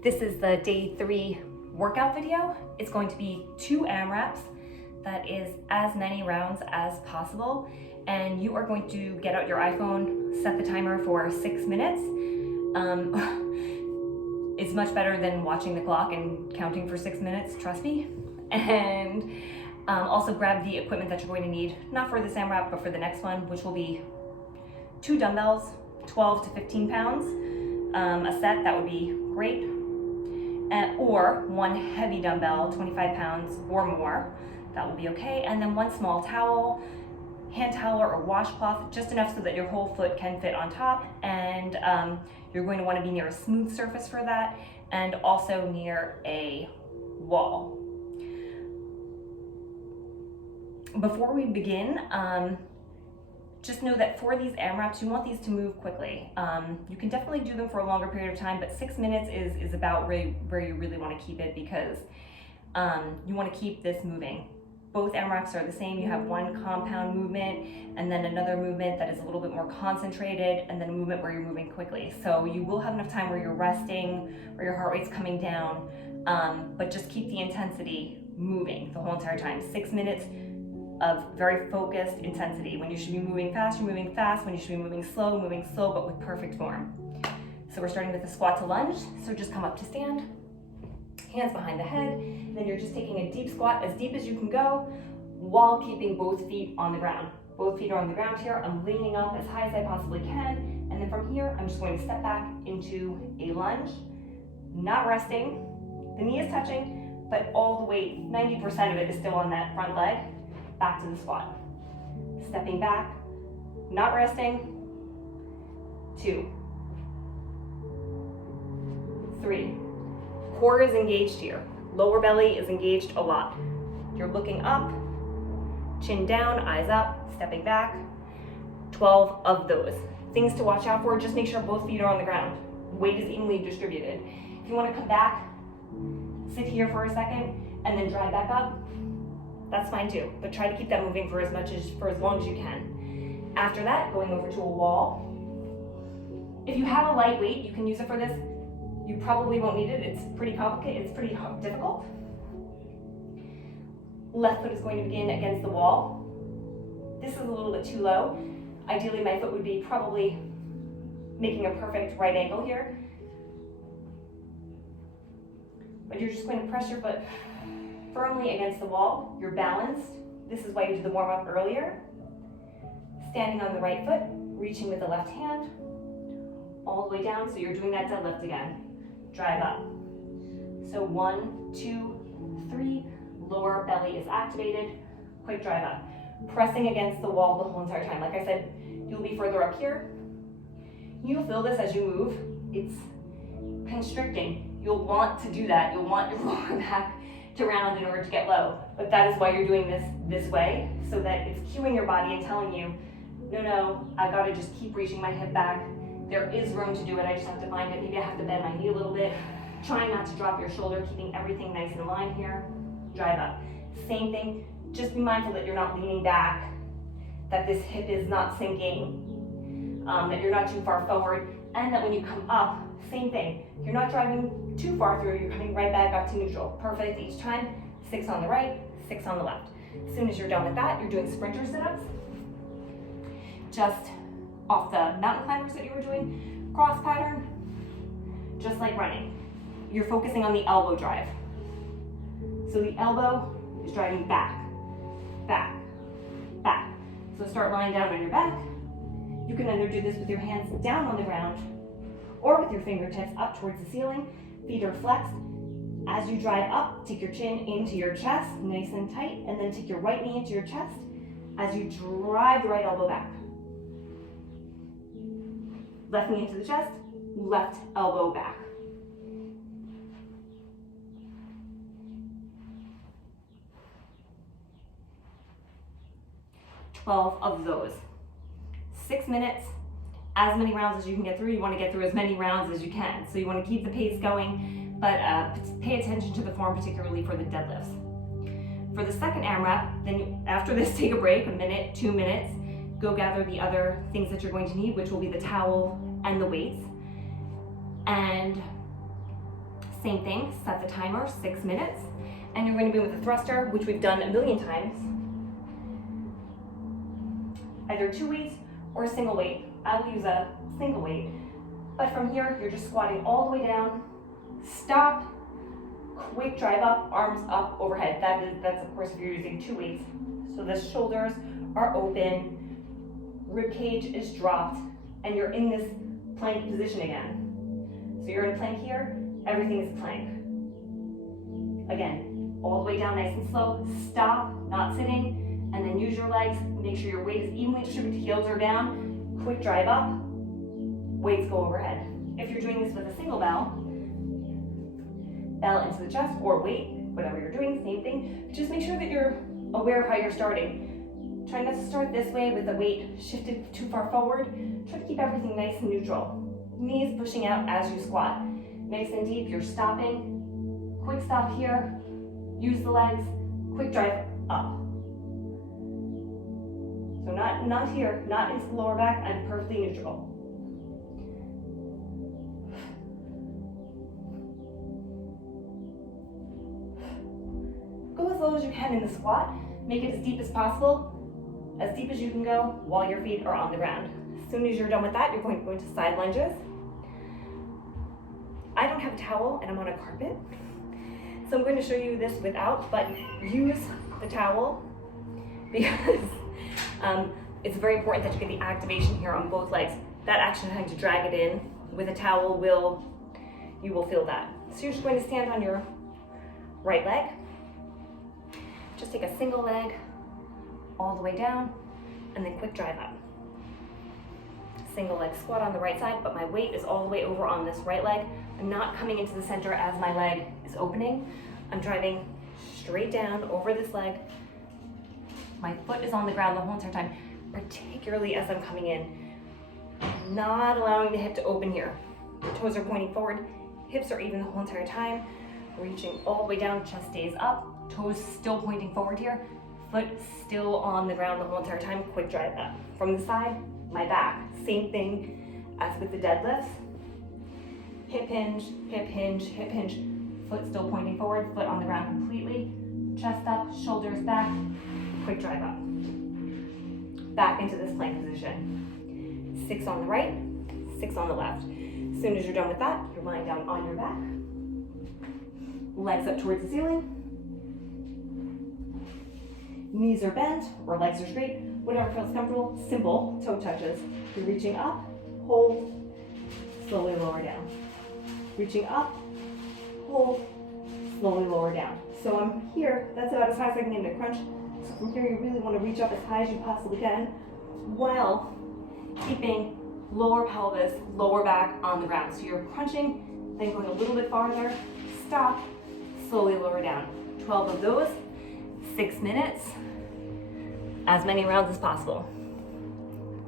This is the day 3 workout video. It's going to be 2 AMRAPs. That is as many rounds as possible. And you are going to get out your iPhone, set the timer for 6 minutes. It's much better than watching the clock and counting for 6 minutes, trust me. And also grab the equipment that you're going to need, not for this AMRAP, but for the next one, which will be 2 dumbbells, 12 to 15 pounds, a set, that would be great. Or 1 heavy dumbbell, 25 pounds or more, that will be okay. And then 1 small towel, hand towel or washcloth, just enough so that your whole foot can fit on top. And you're going to want to be near a smooth surface for that, and also near a wall. Before we begin, just know that for these AMRAPs, you want these to move quickly. You can definitely do them for a longer period of time, but 6 minutes is about where you really want to keep it, because you want to keep this moving. Both AMRAPs are the same. You have 1 compound movement, and then another movement that is a little bit more concentrated, and then a movement where you're moving quickly. So you will have enough time where you're resting, or your heart rate's coming down, but just keep the intensity moving the whole entire time. 6 minutes of very focused intensity. When you should be moving fast, you're moving fast. When you should be moving slow, but with perfect form. So we're starting with a squat to lunge. So just come up to stand, hands behind the head. Then you're just taking a deep squat, as deep as you can go, while keeping both feet on the ground. Both feet are on the ground here. I'm leaning up as high as I possibly can. And then from here, I'm just going to step back into a lunge, not resting. The knee is touching, but all the weight, 90% of it is still on that front leg. Back to the squat. Stepping back, not resting. 2, 3. Core is engaged here. Lower belly is engaged a lot. You're looking up, chin down, eyes up, stepping back. 12 of those. Things to watch out for, just make sure both feet are on the ground. Weight is evenly distributed. If you want to come back, sit here for a second, and then drive back up, that's fine too, but try to keep that moving for as long as you can. After that, going over to a wall. If you have a light weight, you can use it for this. You probably won't need it. It's pretty complicated. It's pretty difficult. Left foot is going to begin against the wall. This is a little bit too low. Ideally, my foot would be probably making a perfect right angle here. But you're just going to press your foot firmly against the wall. You're balanced. This is why you did the warm-up earlier. Standing on the right foot, reaching with the left hand, all the way down, so you're doing that deadlift again. Drive up. So 1, 2, 3, lower belly is activated, quick drive up. Pressing against the wall the whole entire time. Like I said, you'll be further up here. You'll feel this as you move. It's constricting. You'll want to do that. You'll want your lower back to round in order to get low, but that is why you're doing this way, so that it's cueing your body and telling you, no, I gotta just keep reaching my hip back. There is room to do it, I just have to find it. Maybe I have to bend my knee a little bit. Trying not to drop your shoulder, keeping everything nice and aligned here. Drive up. Same thing, just be mindful that you're not leaning back, that this hip is not sinking, that you're not too far forward, and that when you come up, same thing. You're not driving too far through, you're coming right back up to neutral. Perfect each time. 6 on the right, 6 on the left. As soon as you're done with that, you're doing sprinter sit-ups. Just off the mountain climbers that you were doing, cross pattern, just like running. You're focusing on the elbow drive. So the elbow is driving back, back, back. So start lying down on your back. You can either do this with your hands down on the ground, or with your fingertips up towards the ceiling. Feet are flexed. As you drive up, take your chin into your chest, nice and tight, and then take your right knee into your chest as you drive the right elbow back. Left knee into the chest, left elbow back. Twelve of those. 6 minutes. As many rounds as you can get through. You want to get through as many rounds as you can. So you want to keep the pace going, but pay attention to the form, particularly for the deadlifts. For the second AMRAP, then after this, take a break, 1 minute, 2 minutes. Go gather the other things that you're going to need, which will be the towel and the weights. And Same thing, set the timer, 6 minutes. And you're going to be with a thruster, which we've done a million times. Either 2 weights or a single weight. I will use a single weight. But from here, you're just squatting all the way down. Stop, quick drive up, arms up overhead. That's of course if you're using 2 weights. So the shoulders are open, rib cage is dropped, and you're in this plank position again. So you're in a plank here, everything is plank. Again, all the way down nice and slow, stop, not sitting, and then use your legs, make sure your weight is evenly distributed, heels are down, quick drive up, weights go overhead. If you're doing this with a single bell into the chest or weight, whatever you're doing, same thing. Just make sure that you're aware of how you're starting. Try not to start this way with the weight shifted too far forward. Try to keep everything nice and neutral. Knees pushing out as you squat. Nice and deep, you're stopping. Quick stop here. Use the legs. Quick drive up. So not here, not into the lower back. I'm perfectly neutral. Go as low as you can in the squat. Make it as deep as possible, as deep as you can go while your feet are on the ground. As soon as you're done with that, you're going to go into side lunges. I don't have a towel and I'm on a carpet, so I'm going to show you this without, but use the towel because it's very important that you get the activation here on both legs. That action having to drag it in with a towel you will feel that. So you're just going to stand on your right leg. Just take a single leg all the way down and then quick drive up. Single leg squat on the right side, but my weight is all the way over on this right leg. I'm not coming into the center as my leg is opening. I'm driving straight down over this leg. My foot is on the ground the whole entire time, particularly as I'm coming in. Not allowing the hip to open here. The toes are pointing forward, hips are even the whole entire time. Reaching all the way down, chest stays up. Toes still pointing forward here, foot still on the ground the whole entire time, quick drive up. From the side, my back, same thing as with the deadlifts. Hip hinge, hip hinge, hip hinge, foot still pointing forward, foot on the ground completely, chest up, shoulders back, quick drive up. Back into this plank position. 6 on the right, 6 on the left. As soon as you're done with that, you're lying down on your back, legs up towards the ceiling. Knees are bent or legs are straight, whatever feels comfortable. Simple toe touches. You're reaching up, hold, slowly lower down. Reaching up, hold, slowly lower down. So I'm here, that's about as high as I can get in a crunch. So from here you really want to reach up as high as you possibly can while keeping lower pelvis, lower back on the ground. So you're crunching, then going a little bit farther, stop, slowly lower down. 12 of those, 6 minutes, as many rounds as possible.